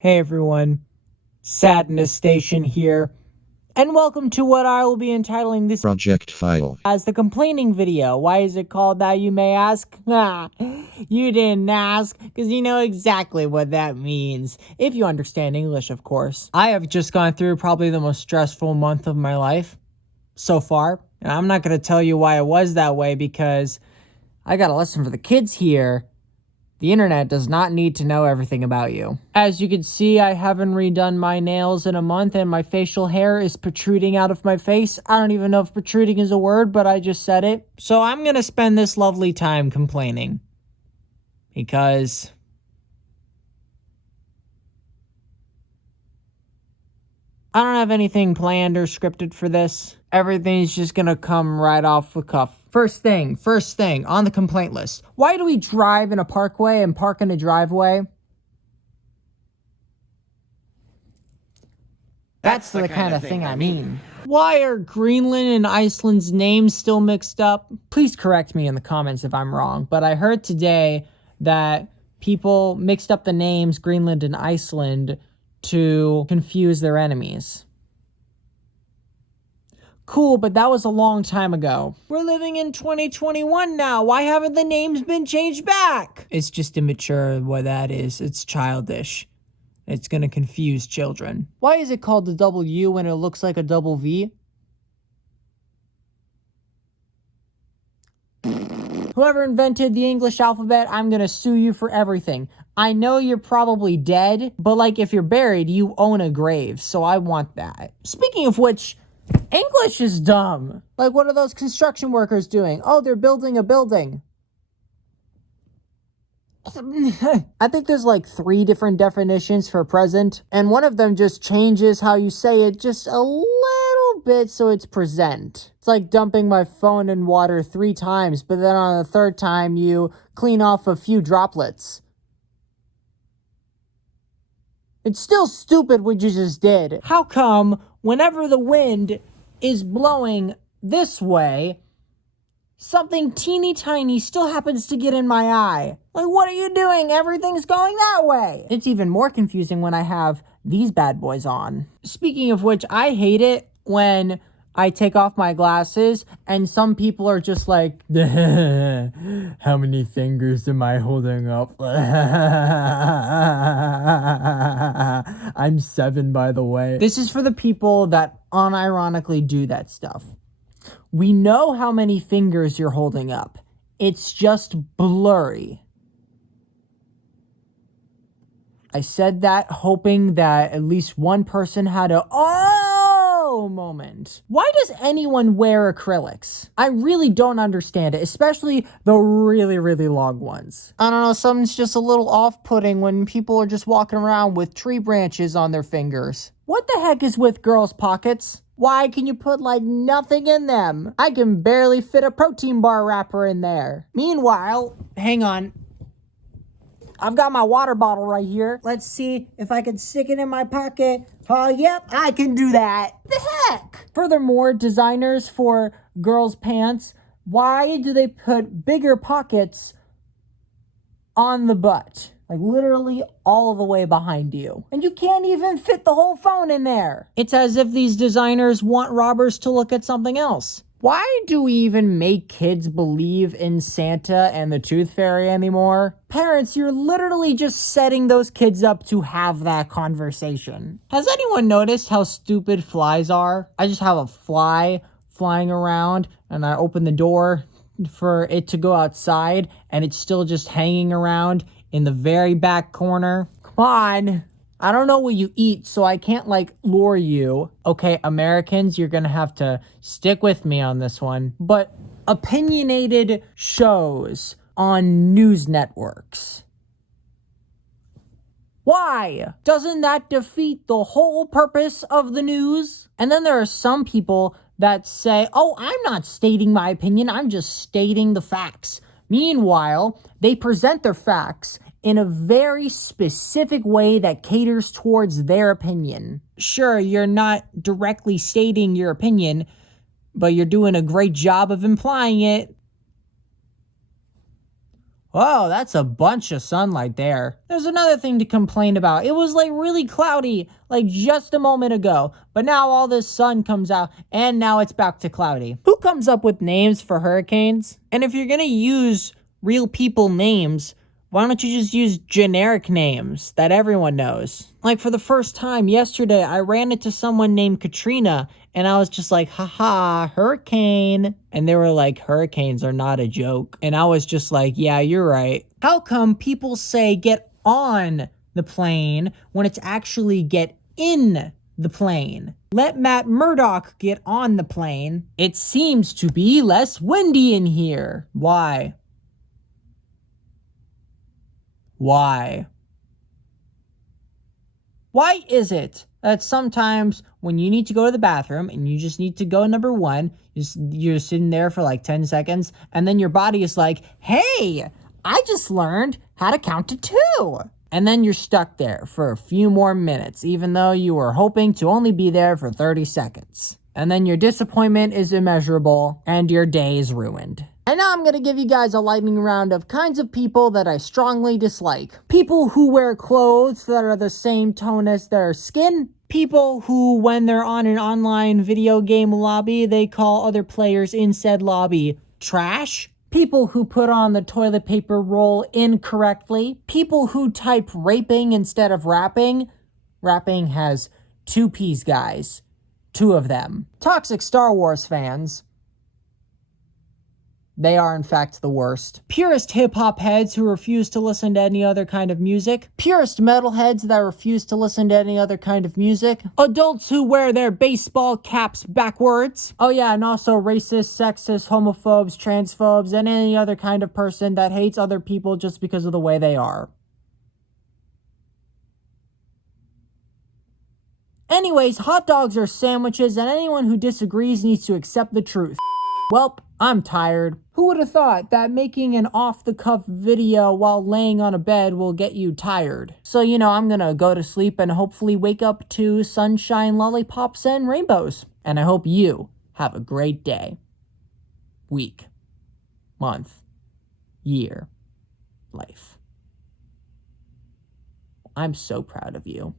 Hey everyone, Sadness Station here, and welcome to what I will be entitling this Project File as the complaining video. Why is it called that, you may ask? You didn't ask, because you know exactly what that means. If you understand English, of course. I have just gone through probably the most stressful month of my life so far, and I'm not going to tell you why it was that way because I got a lesson for the kids here. The internet does not need to know everything about you. As you can see, I haven't redone my nails in a month and my facial hair is protruding out of my face. I don't even know if protruding is a word, but I just said it. So I'm gonna spend this lovely time complaining. Because I don't have anything planned or scripted for this. Everything's just gonna come right off the cuff. First thing, on the complaint list. Why do we drive in a parkway and park in a driveway? That's the kind of thing I mean. Why are Greenland and Iceland's names still mixed up? Please correct me in the comments if I'm wrong, but I heard today that people mixed up the names Greenland and Iceland to confuse their enemies. Cool, but that was a long time ago. We're living in 2021 now. Why haven't the names been changed back? It's just immature what that is. It's childish. It's gonna confuse children. Why is it called the W when it looks like a double V? Whoever invented the English alphabet, I'm gonna sue you for everything. I know you're probably dead, but like if you're buried, you own a grave, so I want that. Speaking of which, English is dumb. Like, what are those construction workers doing? Oh, they're building a building. I think there's like 3 different definitions for present, and one of them just changes how you say it just a little bit so it's present. It's like dumping my phone in water 3 times, but then on the 3rd time you clean off a few droplets. It's still stupid what you just did. How come whenever the wind is blowing this way, something teeny tiny still happens to get in my eye? Like, what are you doing? Everything's going that way. It's even more confusing when I have these bad boys on. Speaking of which, I hate it when I take off my glasses and some people are just like, how many fingers am I holding up? I'm 7, by the way. This is for the people that unironically do that stuff. We know how many fingers you're holding up. It's just blurry. I said that hoping that at least one person had a moment. Why does anyone wear acrylics? I really don't understand it, especially the really, really long ones. I don't know, something's just a little off-putting when people are just walking around with tree branches on their fingers. What the heck is with girls' pockets? Why can you put like nothing in them? I can barely fit a protein bar wrapper in there. Meanwhile, hang on. I've got my water bottle right here. Let's see if I can stick it in my pocket. Oh, yep, I can do that. The heck? Furthermore, designers for girls' pants, why do they put bigger pockets on the butt? Like literally all the way behind you. And you can't even fit the whole phone in there. It's as if these designers want robbers to look at something else. Why do we even make kids believe in Santa and the Tooth Fairy anymore? Parents, you're literally just setting those kids up to have that conversation. Has anyone noticed how stupid flies are? I just have a fly flying around and I open the door for it to go outside and it's still just hanging around in the very back corner. Come on. I don't know what you eat, so I can't like lure you. Okay, Americans, you're gonna have to stick with me on this one. But opinionated shows on news networks. Why? Doesn't that defeat the whole purpose of the news? And then there are some people that say, oh, I'm not stating my opinion, I'm just stating the facts. Meanwhile, they present their facts in a very specific way that caters towards their opinion. Sure, you're not directly stating your opinion, but you're doing a great job of implying it. Whoa, that's a bunch of sunlight there. There's another thing to complain about. It was like really cloudy, like just a moment ago. But now all this sun comes out and now it's back to cloudy. Who comes up with names for hurricanes? And if you're gonna use real people names, why don't you just use generic names that everyone knows? Like for the first time yesterday, I ran into someone named Katrina and I was just like, haha, hurricane. And they were like, hurricanes are not a joke. And I was just like, yeah, you're right. How come people say get on the plane when it's actually get in the plane? Let Matt Murdock get on the plane. It seems to be less windy in here. Why? Why? Why is it that sometimes when you need to go to the bathroom and you just need to go number one, you're sitting there for like 10 seconds and then your body is like, hey, I just learned how to count to 2. And then you're stuck there for a few more minutes, even though you were hoping to only be there for 30 seconds. And then your disappointment is immeasurable and your day is ruined. And now I'm going to give you guys a lightning round of kinds of people that I strongly dislike. People who wear clothes that are the same tone as their skin. People who, when they're on an online video game lobby, they call other players in said lobby trash. People who put on the toilet paper roll incorrectly. People who type raping instead of rapping. Rapping has 2 P's, guys. 2 of them. Toxic Star Wars fans. They are, in fact, the worst. Purist hip-hop heads who refuse to listen to any other kind of music. Purist metalheads that refuse to listen to any other kind of music. Adults who wear their baseball caps backwards. Oh yeah, and also racists, sexists, homophobes, transphobes, and any other kind of person that hates other people just because of the way they are. Anyways, hot dogs are sandwiches, and anyone who disagrees needs to accept the truth. Welp, I'm tired. Who would have thought that making an off-the-cuff video while laying on a bed will get you tired? So, I'm gonna go to sleep and hopefully wake up to sunshine, lollipops, and rainbows. And I hope you have a great day, week, month, year, life. I'm so proud of you.